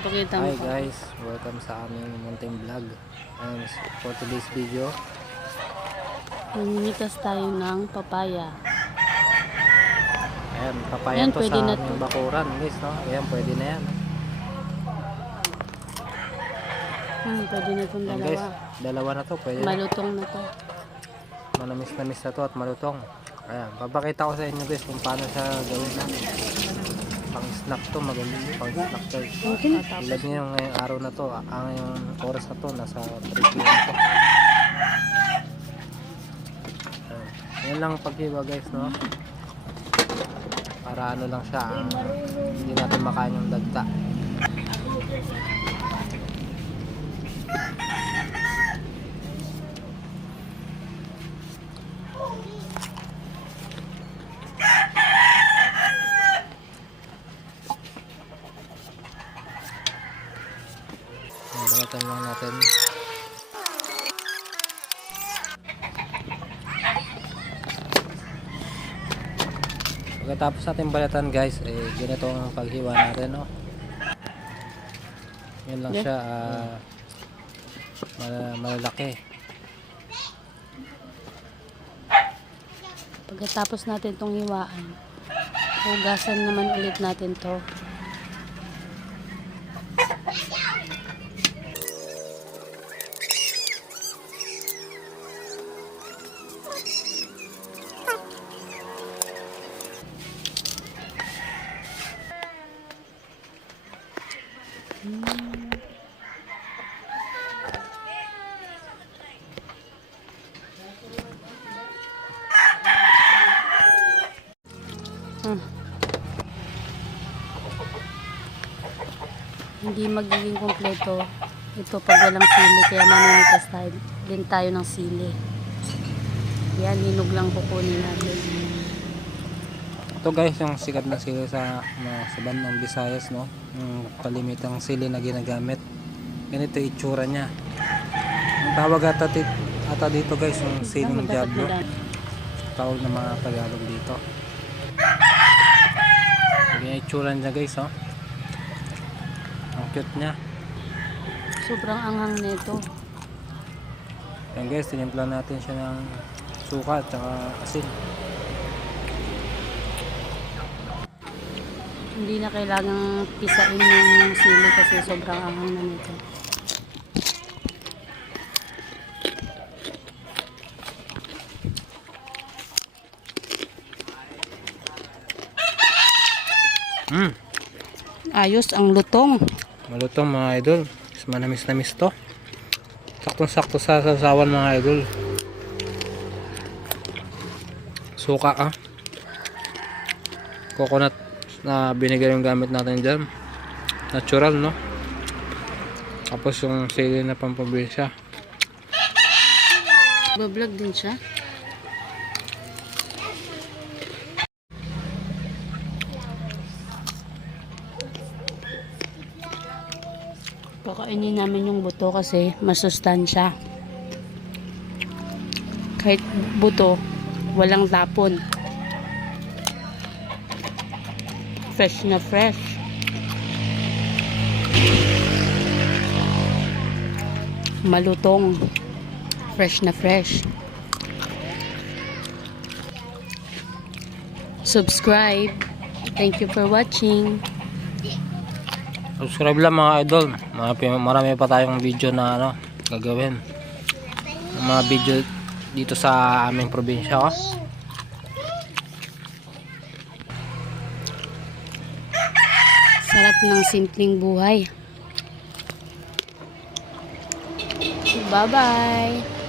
Pakita mo Hi pa. guys, welcome sa aming mountain vlog. And for today's video, Naninitas tayo ng papaya. ayan, papaya Ayan, to pwede sa na aming to. bakuran guys, no? Ayan, pwede na yan. Pwede na itong Ayan dalawa. guys, dalawa na to, pwede na. Malutong na to. Manamis-namis na to at malutong. Ayan, papakita ko sa inyo guys kung paano siya gawin namin. Pang snack to, maganda pang snack guys. Okay na. Tulad niyo ngayong araw na to, ang yung oras na to, nasa 3 p.m. to. Ayan lang paghiwa guys, no? Para ano lang siya, hindi natin makain yung dagta. Balatan lang natin. Pagkatapos natin balatan guys, ganito ang paghiwa natin, no? Yan lang siya, malalaki. Pagkatapos natin itong hiwaan, hugasan naman ulit natin to. Hindi magiging kompleto ito pag walang sili, kaya maninitas din tayo ng sili. Yan, hinog lang kukunin natin. Ito guys, yung sikat na sili sa bandang Visayas, no? Yung kalimitang sili na ginagamit. Ganito yung itsura niya. Ang tawag ata dito guys, yung siling diablo. Tawag ng mga Tagalog dito. Ganyan yung itsura niya guys, oh. Ang cute niya. Sobrang anghang nito. Yan guys, tinimpla natin siya ng suka at saka asin. Hindi na kailangang pisain yung sili kasi sobrang anghang na nito. Ayos ang lutong. Malutong mga idol. Manamis-namis to. Saktong-sakto sa sasawan mga idol. Suka coconut na binigay yung gamit natin dyan. Natural, no? Tapos yung sili na pampabinsya. Bablog din siya. Kakainin namin yung buto kasi masustansya. Kahit buto, walang tapon. Fresh na fresh. Malutong. Fresh na fresh. Subscribe. Thank you for watching. Subscribe lang mga idol. Marami pa tayong video na gagawin. Mga video dito sa aming probinsya, oh. Sarap ng simpleng buhay. Bye-bye!